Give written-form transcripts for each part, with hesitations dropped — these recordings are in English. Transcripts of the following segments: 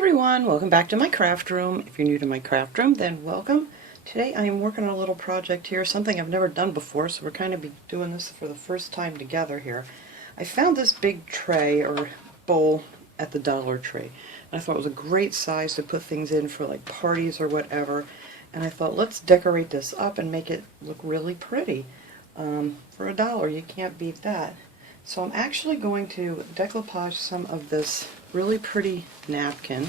everyone, welcome back to my craft room. If you're new to my craft room, then welcome. Today I am working on a little project here, something I've never done before, so we're kind of doing this for the first time together here. I found this big tray or bowl at the Dollar Tree, and I thought it was a great size to put things in for like parties or whatever, and I thought let's decorate this up and make it look really pretty. For $1, you can't beat that. So I'm actually going to decoupage some of this really pretty napkin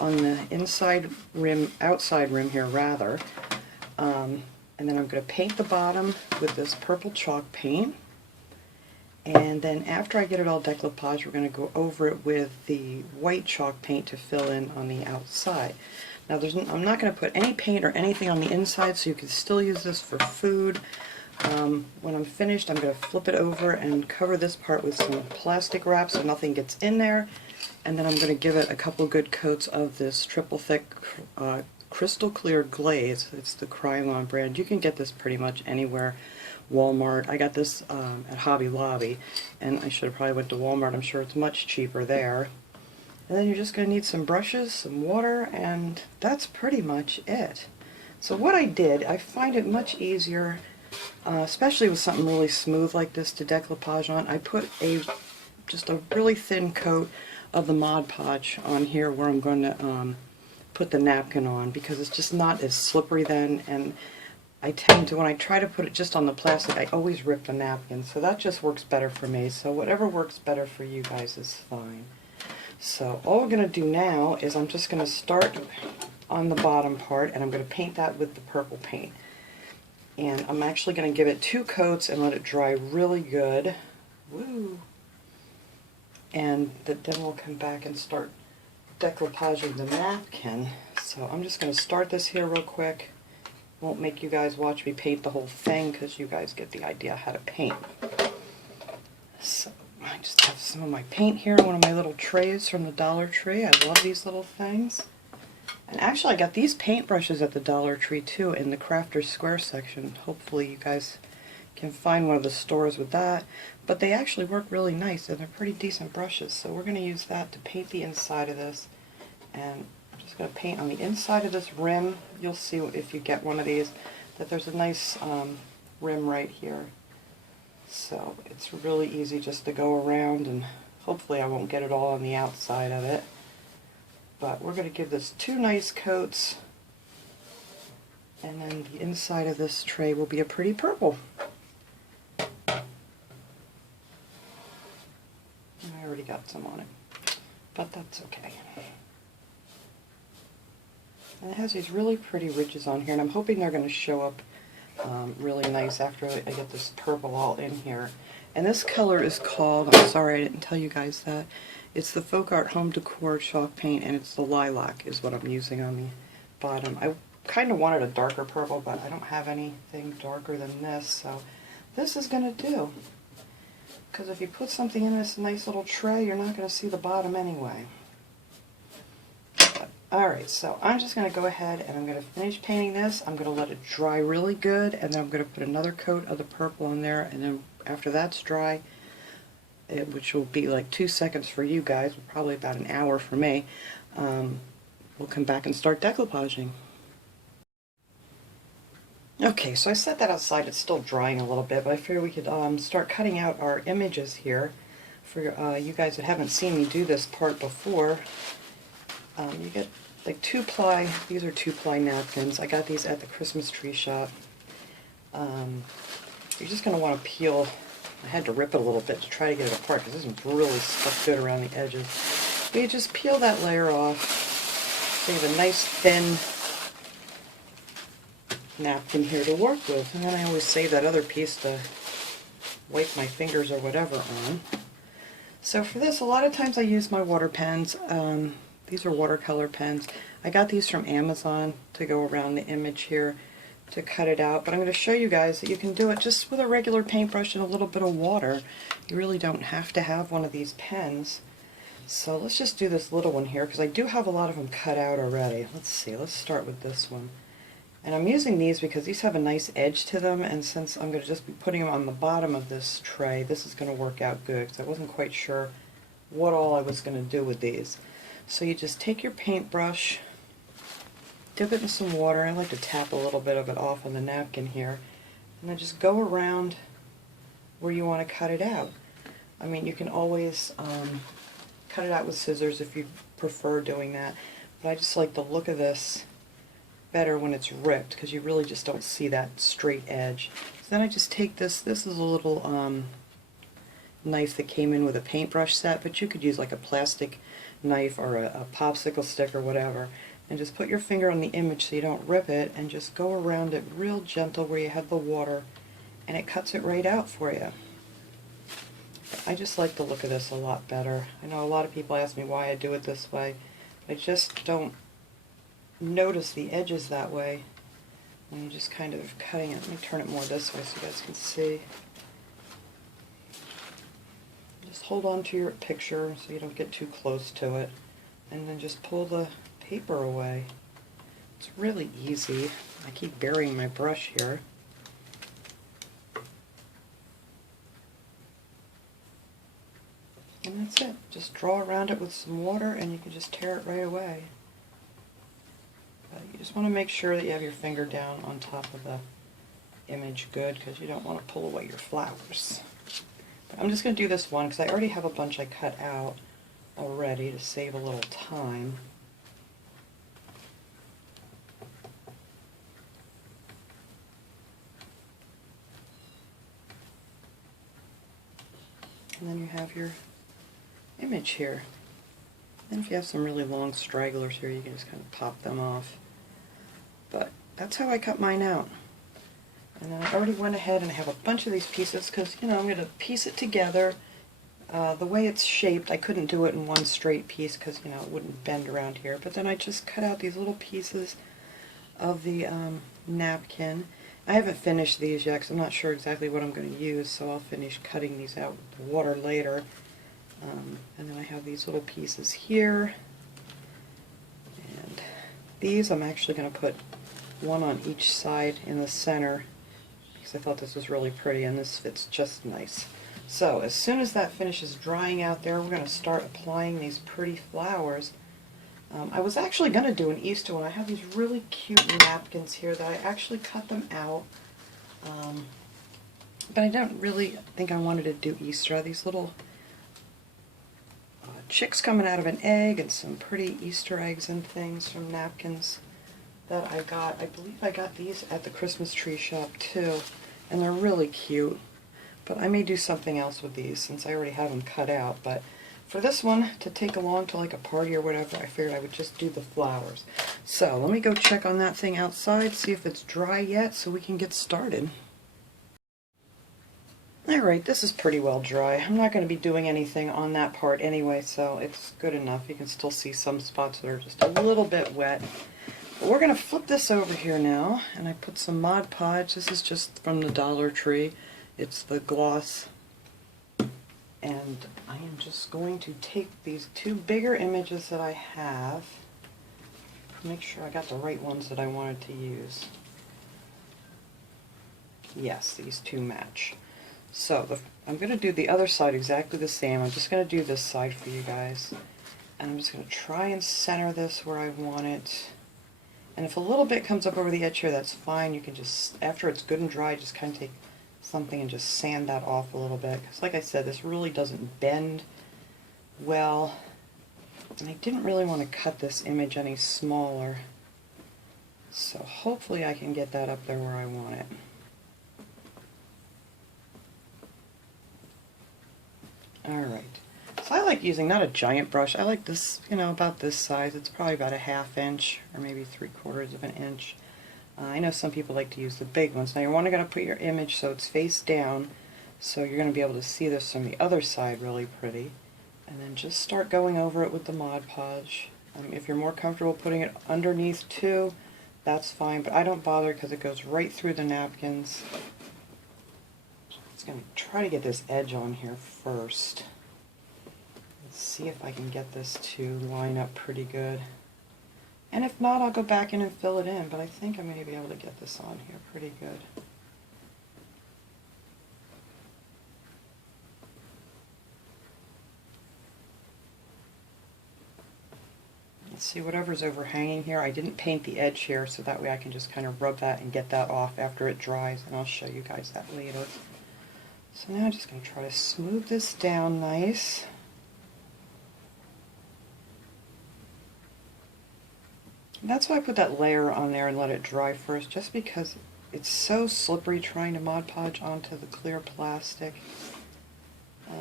on the inside rim, outside rim here rather, and then I'm going to paint the bottom with this purple chalk paint, and then after I get it all decoupaged we're going to go over it with the white chalk paint to fill in on the outside. Now I'm not going to put any paint or anything on the inside, so you can still use this for food. When I'm finished, I'm going to flip it over and cover this part with some plastic wrap so nothing gets in there, and then I'm going to give it a couple good coats of this triple thick crystal clear glaze. It's the Krylon brand. You can get this pretty much anywhere. Walmart. I got this at Hobby Lobby, and I should have probably went to Walmart. I'm sure it's much cheaper there. And then you're just going to need some brushes, some water, and that's pretty much it. So what I did, I find it much easier, especially with something really smooth like this, to decoupage on. I put just a really thin coat of the Mod Podge on here where I'm going to put the napkin on, because it's just not as slippery then, and I tend to, when I try to put it just on the plastic, I always rip the napkin, so that just works better for me. So whatever works better for you guys is fine. So all we're going to do now is I'm just going to start on the bottom part, and I'm going to paint that with the purple paint. And I'm actually going to give it 2 coats and let it dry really good. Woo! And then we'll come back and start decoupaging the napkin. So I'm just going to start this here real quick. Won't make you guys watch me paint the whole thing because you guys get the idea how to paint. So I just have some of my paint here in one of my little trays from the Dollar Tree. I love these little things. And actually I got these paintbrushes at the Dollar Tree too in the Crafter's Square section. Hopefully you guys can find one of the stores with that. But they actually work really nice and they're pretty decent brushes. So we're going to use that to paint the inside of this. And I'm just going to paint on the inside of this rim. You'll see if you get one of these that there's a nice rim right here. So it's really easy just to go around, and hopefully I won't get it all on the outside of it. But we're going to give this 2 nice coats, and then the inside of this tray will be a pretty purple. And I already got some on it, but that's okay. And it has these really pretty ridges on here, and I'm hoping they're going to show up really nice after I get this purple all in here. And this color is called, I'm sorry I didn't tell you guys that, it's the Folk Art Home Decor chalk paint, and it's the lilac is what I'm using on the bottom. I kind of wanted a darker purple, but I don't have anything darker than this, so this is going to do. Because if you put something in this nice little tray, you're not going to see the bottom anyway. Alright, so I'm just going to go ahead and I'm going to finish painting this. I'm going to let it dry really good, and then I'm going to put another coat of the purple on there, and then after that's dry, which will be like 2 seconds for you guys, probably about an hour for me, we'll come back and start decoupaging. Okay, so I set that outside. It's still drying a little bit, but I figured we could start cutting out our images here. For you guys that haven't seen me do this part before, you get like 2-ply, these are 2-ply napkins. I got these at the Christmas tree shop. You're just going to want to peel, I had to rip it a little bit to try to get it apart because this is really stuck good around the edges. But you just peel that layer off, so you have a nice thin napkin here to work with. And then I always save that other piece to wipe my fingers or whatever on. So for this, a lot of times I use my water pens. These are watercolor pens. I got these from Amazon to go around the image here to cut it out, but I'm going to show you guys that you can do it just with a regular paintbrush and a little bit of water. You really don't have to have one of these pens. So let's just do this little one here, because I do have a lot of them cut out already. Let's see, let's start with this one. And I'm using these because these have a nice edge to them, and since I'm going to just be putting them on the bottom of this tray, this is going to work out good, because I wasn't quite sure what all I was going to do with these. So you just take your paintbrush, dip it in some water. I like to tap a little bit of it off on the napkin here, and then just go around where you want to cut it out. I mean, you can always cut it out with scissors if you prefer doing that, but I just like the look of this better when it's ripped, because you really just don't see that straight edge. So then I just take this is a little knife that came in with a paintbrush set, but you could use like a plastic knife or a popsicle stick or whatever, and just put your finger on the image so you don't rip it, and just go around it real gentle where you have the water, and it cuts it right out for you. I just like the look of this a lot better. I know a lot of people ask me why I do it this way. I just don't notice the edges that way when you're just kind of cutting it. Let me turn it more this way so you guys can see. Just hold on to your picture so you don't get too close to it, and then just pull the paper away. It's really easy. I keep burying my brush here. And that's it. Just draw around it with some water and you can just tear it right away. But you just want to make sure that you have your finger down on top of the image good, because you don't want to pull away your flowers. But I'm just going to do this one because I already have a bunch I cut out already to save a little time. And then you have your image here. And if you have some really long stragglers here, you can just kind of pop them off. But that's how I cut mine out. And then I already went ahead and have a bunch of these pieces because, you know, I'm going to piece it together. The way it's shaped, I couldn't do it in one straight piece because, you know, it wouldn't bend around here. But then I just cut out these little pieces of the napkin. I haven't finished these yet because I'm not sure exactly what I'm going to use, so I'll finish cutting these out with the water later. And then I have these little pieces here. And these I'm actually going to put one on each side in the center because I thought this was really pretty, and this fits just nice. So as soon as that finishes drying out there, we're going to start applying these pretty flowers. I was actually going to do an Easter one. I have these really cute napkins here that I actually cut them out. But I don't really think I wanted to do Easter. I have these little chicks coming out of an egg and some pretty Easter eggs and things from napkins that I got. I believe I got these at the Christmas tree shop too, and they're really cute. But I may do something else with these since I already have them cut out. But for this one, to take along to like a party or whatever, I figured I would just do the flowers. So let me go check on that thing outside, see if it's dry yet so we can get started. Alright, this is pretty well dry. I'm not going to be doing anything on that part anyway, so it's good enough. You can still see some spots that are just a little bit wet. But we're going to flip this over here now, and I put some Mod Podge. This is just from the Dollar Tree. It's the gloss. And I am just going to take these two bigger images that I have, make sure I got the right ones that I wanted to use. Yes, these two match. So I'm going to do the other side exactly the same. I'm just going to do this side for you guys. And I'm just going to try and center this where I want it. And if a little bit comes up over the edge here, that's fine. You can just, after it's good and dry, just kind of take something and just sand that off a little bit. Because like I said, this really doesn't bend well. And I didn't really want to cut this image any smaller. So hopefully I can get that up there where I want it. Alright, so I like using not a giant brush. I like this, you know, about this size. It's probably about a 1/2 inch or maybe 3/4 of an inch. I know some people like to use the big ones. Now you're only going to put your image so it's face down, so you're going to be able to see this from the other side really pretty. And then just start going over it with the Mod Podge. If you're more comfortable putting it underneath too, that's fine, but I don't bother because it goes right through the napkins. I'm going to try to get this edge on here first. Let's see if I can get this to line up pretty good. And if not, I'll go back in and fill it in, but I think I'm going to be able to get this on here pretty good. Let's see, whatever's overhanging here, I didn't paint the edge here, so that way I can just kind of rub that and get that off after it dries, and I'll show you guys that later. So now I'm just going to try to smooth this down nice. And that's why I put that layer on there and let it dry first, just because it's so slippery trying to Mod Podge onto the clear plastic. So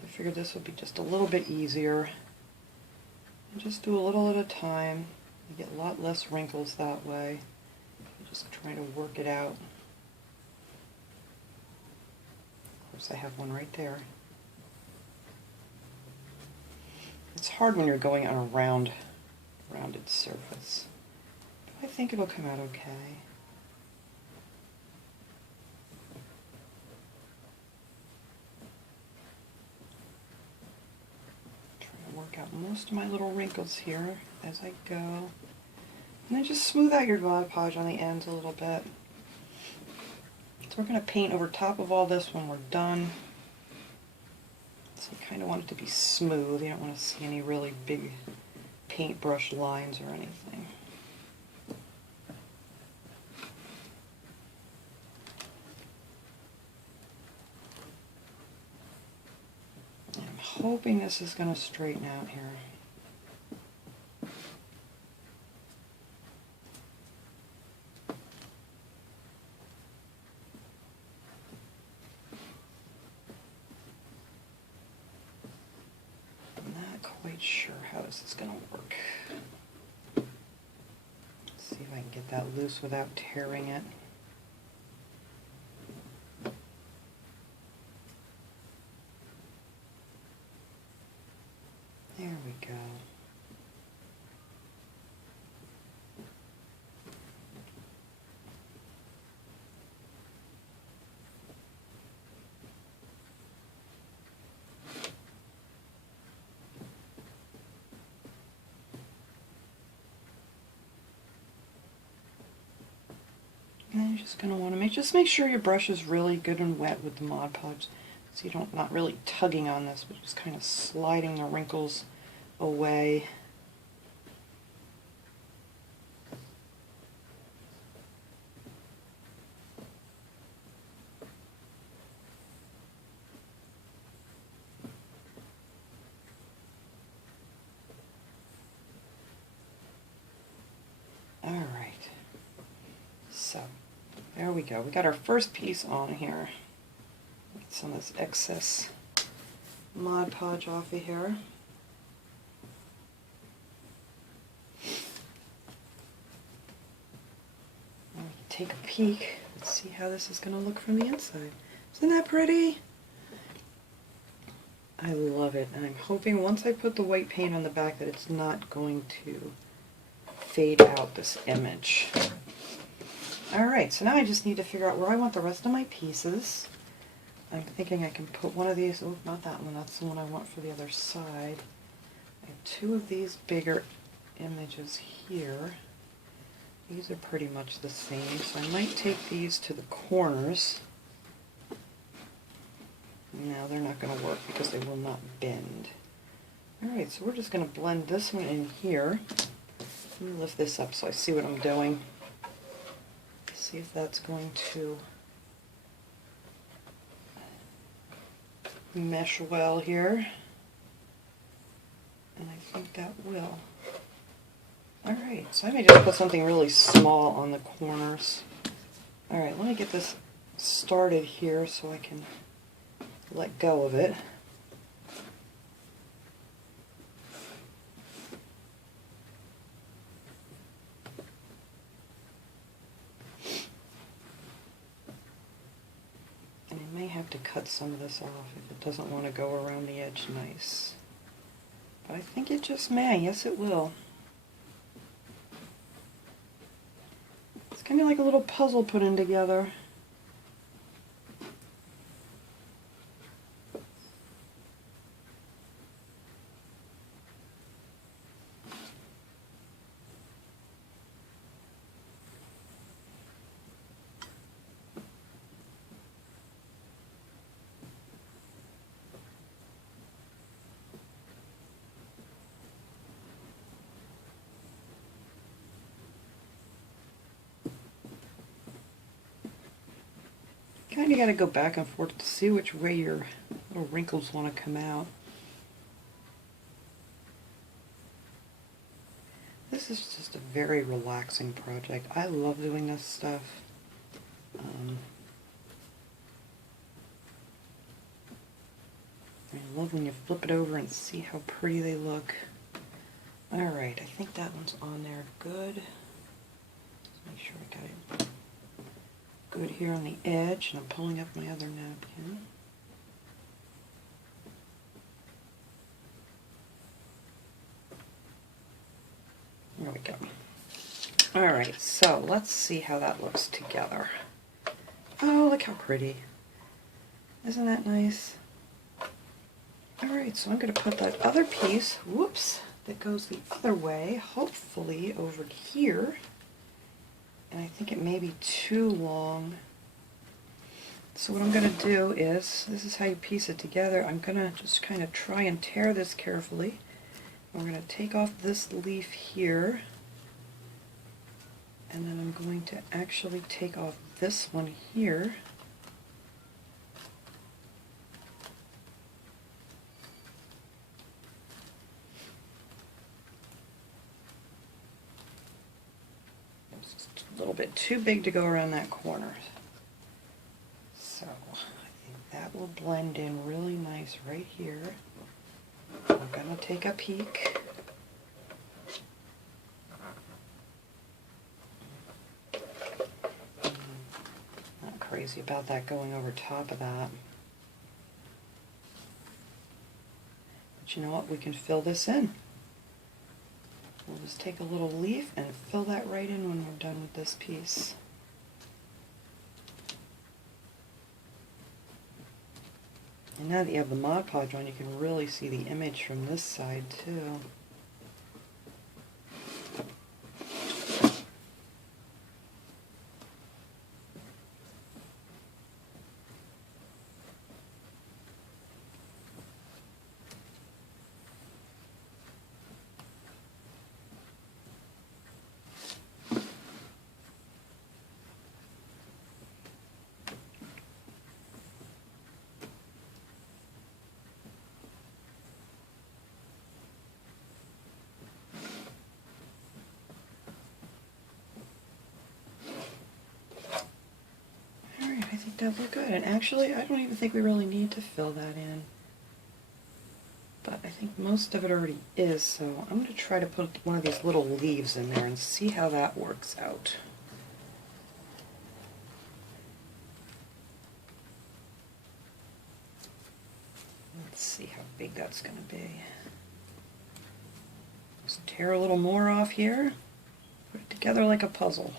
I figured this would be just a little bit easier. And just do a little at a time. You get a lot less wrinkles that way. You're just trying to work it out. Of course, I have one right there. It's hard when you're going on a rounded surface. But I think it'll come out okay. Work out most of my little wrinkles here as I go. And then just smooth out your Mod Podge on the ends a little bit. So we're going to paint over top of all this when we're done. So you kind of want it to be smooth. You don't want to see any really big paintbrush lines or anything. Hoping this is going to straighten out here. I'm not quite sure how this is going to work. Let's see if I can get that loose without tearing it. There we go. And then you're just going to want to make sure your brush is really good and wet with the Mod Podge, so you don't not really tugging on this, but just kind of sliding the wrinkles away. All right. So there we go. We got our first piece on here. Get some of this excess Mod Podge off of here. Take a peek and see how this is going to look from the inside. Isn't that pretty? I love it, and I'm hoping once I put the white paint on the back that it's not going to fade out this image. Alright, so now I just need to figure out where I want the rest of my pieces. I'm thinking I can put one of these, oh, not that one, that's the one I want for the other side. I have two of these bigger images here. These are pretty much the same, so I might take these to the corners. No, they're not going to work because they will not bend. Alright, so we're just going to blend this one in here. Let me lift this up so I see what I'm doing. See if that's going to mesh well here. And I think that will. Alright, so I may just put something really small on the corners. Alright, let me get this started here so I can let go of it. And I may have to cut some of this off if it doesn't want to go around the edge nice. But I think it just may. Yes, it will. It's kind of like a little puzzle put in together. kind of got to go back and forth to see which way your little wrinkles want to come out. This is just a very relaxing project. I love doing this stuff. I love when you flip it over and see how pretty they look. Alright, I think that one's on there good. Let's make sure I got it good here on the edge, and I'm pulling up my other napkin. There we go. Alright, so let's see how that looks together. Oh, look how pretty. Isn't that nice? Alright, so I'm going to put that other piece, whoops, that goes the other way, hopefully over here. And I think it may be too long. So what I'm going to do is, this is how you piece it together. I'm going to just kind of try and tear this carefully. We're going to take off this leaf here. And then I'm going to actually take off this one here. A little bit too big to go around that corner. So I think that will blend in really nice right here. I'm going to take a peek. Not crazy about that going over top of that. But you know what? We can fill this in. We'll just take a little leaf and fill that right in when we're done with this piece. And now that you have the Mod Podge on, you can really see the image from this side too. I think that looked good, and actually I don't even think we really need to fill that in, but I think most of it already is, so I'm going to try to put one of these little leaves in there and see how that works out. Let's see how big that's going to be. Just tear a little more off here, put it together like a puzzle.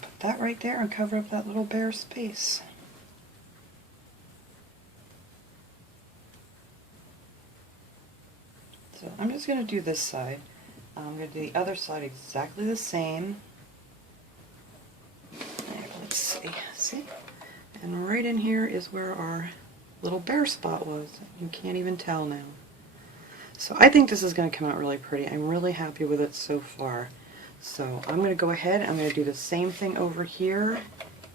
Put that right there and cover up that little bare space. So I'm just going to do this side. I'm going to do the other side exactly the same. And let's see. See? And right in here is where our little bare spot was. You can't even tell now. So I think this is going to come out really pretty. I'm really happy with it so far. So I'm going to go ahead, I'm going to do the same thing over here,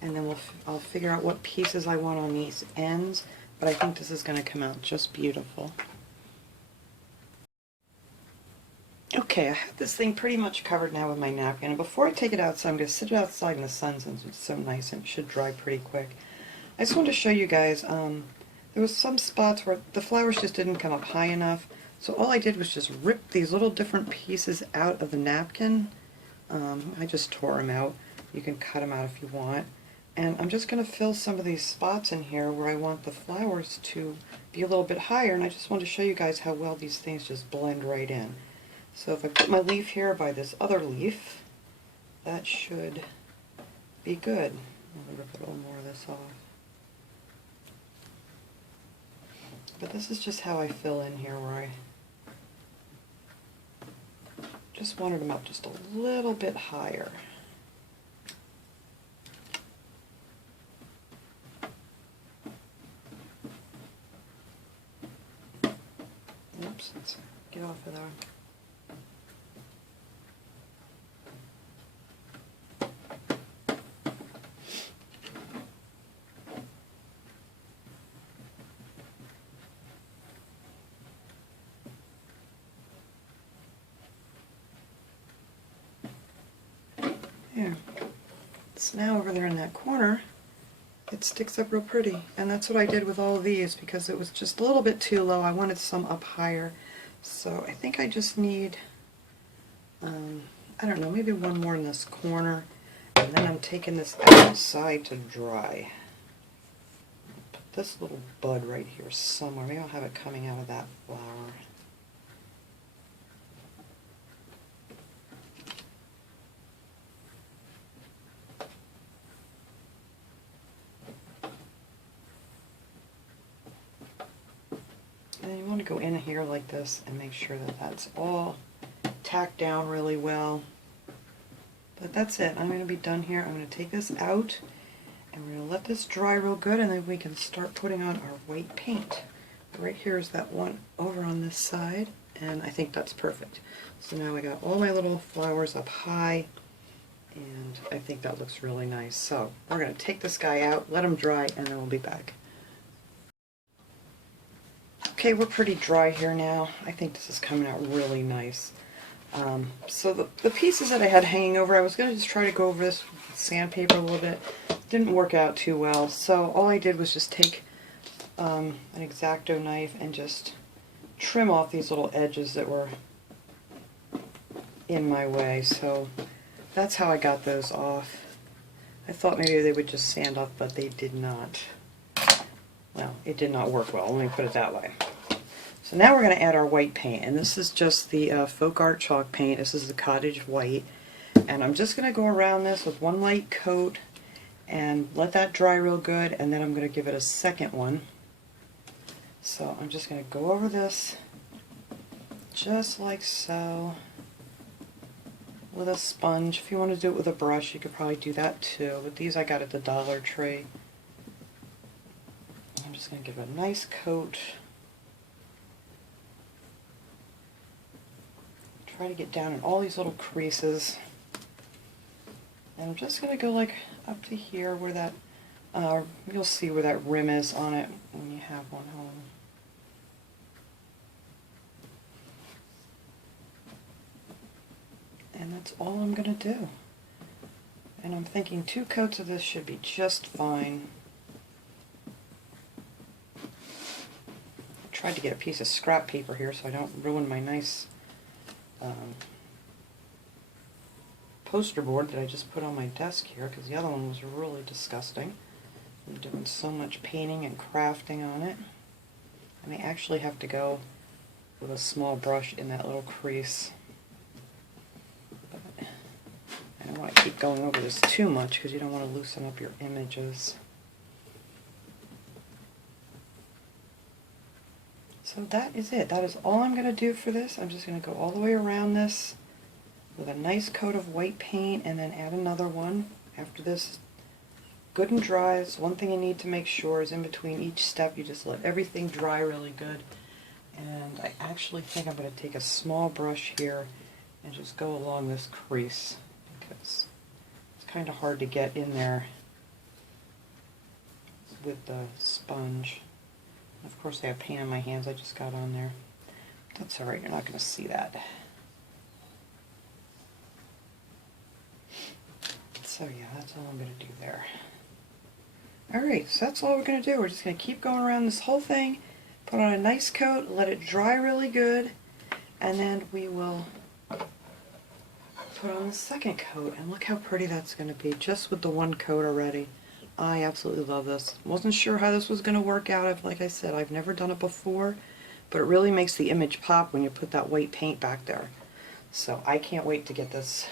and then I'll figure out what pieces I want on these ends, but I think this is going to come out just beautiful. Okay, I have this thing pretty much covered now with my napkin, and before I take it outside, I'm going to sit it outside in the sun since it's so nice and it should dry pretty quick. I just wanted to show you guys, there was some spots where the flowers just didn't come up high enough, so all I did was just rip these little different pieces out of the napkin. I just tore them out. You can cut them out if you want. And I'm just going to fill some of these spots in here where I want the flowers to be a little bit higher, and I just want to show you guys how well these things just blend right in. So if I put my leaf here by this other leaf, that should be good. Let me rip a little more of this off. But this is just how I fill in here, where I just wanted them up just a little bit higher. Oops, let's get off of there. There. So now over there in that corner, it sticks up real pretty. And that's what I did with all of these because it was just a little bit too low. I wanted some up higher. So I think I just need, I don't know, maybe one more in this corner. And then I'm taking this outside to dry. Put this little bud right here somewhere. Maybe I'll have it coming out of that flower. And you want to go in here like this and make sure that that's all tacked down really well. But that's it. I'm going to be done here. I'm going to take this out and we're going to let this dry real good and then we can start putting on our white paint. Right here is that one over on this side and I think that's perfect. So now I got all my little flowers up high and I think that looks really nice. So we're going to take this guy out, let him dry, and then we'll be back. Okay, we're pretty dry here now. I think this is coming out really nice. So the pieces that I had hanging over, I was going to just try to go over this with sandpaper a little bit. Didn't work out too well, so all I did was just take an X-Acto knife and just trim off these little edges that were in my way. So that's how I got those off. I thought maybe they would just sand off, but they did not. Well, it did not work well, let me put it that way. So now we're going to add our white paint, and this is just the Folk Art chalk paint. This is the Cottage White, and I'm just going to go around this with one light coat and let that dry real good, and then I'm going to give it a second one. So I'm just going to go over this just like so with a sponge. If you want to do it with a brush, you could probably do that too, but these I got at the Dollar Tree. I'm just going to give it a nice coat. Try to get down in all these little creases. And I'm just going to go like up to here where that, you'll see where that rim is on it when you have one home. And that's all I'm going to do. And I'm thinking 2 coats of this should be just fine. Tried to get a piece of scrap paper here so I don't ruin my nice poster board that I just put on my desk here, because the other one was really disgusting. I'm doing so much painting and crafting on it. I may actually have to go with a small brush in that little crease. But I don't want to keep going over this too much because you don't want to loosen up your images. So that is it. That is all I'm going to do for this. I'm just going to go all the way around this with a nice coat of white paint and then add another one after this. Good and dry. It's one thing you need to make sure is in between each step you just let everything dry really good. And I actually think I'm going to take a small brush here and just go along this crease because it's kind of hard to get in there with the sponge. Of course I have paint on my hands I just got on there. That's alright, you're not going to see that. So yeah, that's all I'm going to do there. Alright, so that's all we're going to do. We're just going to keep going around this whole thing, put on a nice coat, let it dry really good, and then we will put on the second coat. And look how pretty that's going to be, just with the one coat already. I absolutely love this. Wasn't sure how this was going to work out. Like I said, I've never done it before, but it really makes the image pop when you put that white paint back there. So I can't wait to get this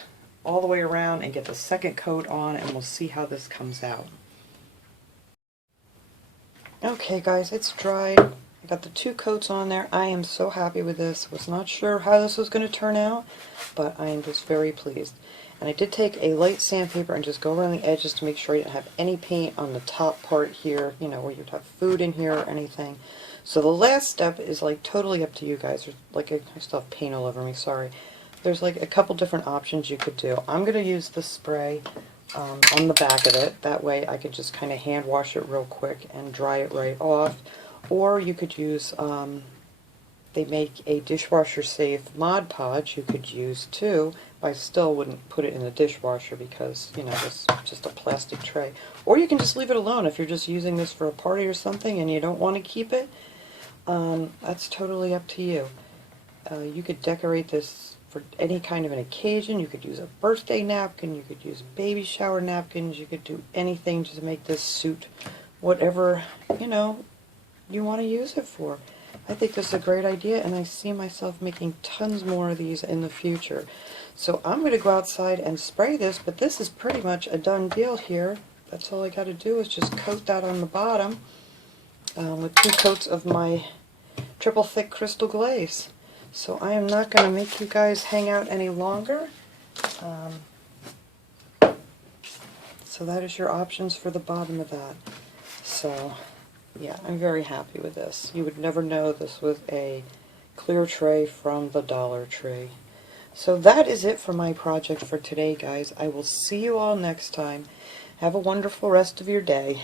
all the way around and get the second coat on, and we'll see how this comes out. Okay guys, it's dried. I got the 2 coats on there. I am so happy with this. Was not sure how this was going to turn out, but I am just very pleased. And I did take a light sandpaper and just go around the edges to make sure I didn't have any paint on the top part here, you know, where you'd have food in here or anything. So the last step is like totally up to you guys. There's, like, I still have paint all over me, sorry. There's like a couple different options you could do. I'm going to use the spray on the back of it. That way I could just kind of hand wash it real quick and dry it right off. Or you could use, they make a dishwasher safe Mod Podge you could use too. But I still wouldn't put it in the dishwasher because, you know, it's just a plastic tray. Or you can just leave it alone if you're just using this for a party or something and you don't want to keep it. That's totally up to you. You could decorate this for any kind of an occasion. You could use a birthday napkin, you could use baby shower napkins, you could do anything to make this suit whatever, you know, you want to use it for. I think this is a great idea, and I see myself making tons more of these in the future. So I'm going to go outside and spray this, but this is pretty much a done deal here. That's all I got to do is just coat that on the bottom with 2 coats of my triple thick crystal glaze. So I am not going to make you guys hang out any longer. So that is your options for the bottom of that. So yeah, I'm very happy with this. You would never know this was a clear tray from the Dollar Tree. So that is it for my project for today, guys. I will see you all next time. Have a wonderful rest of your day.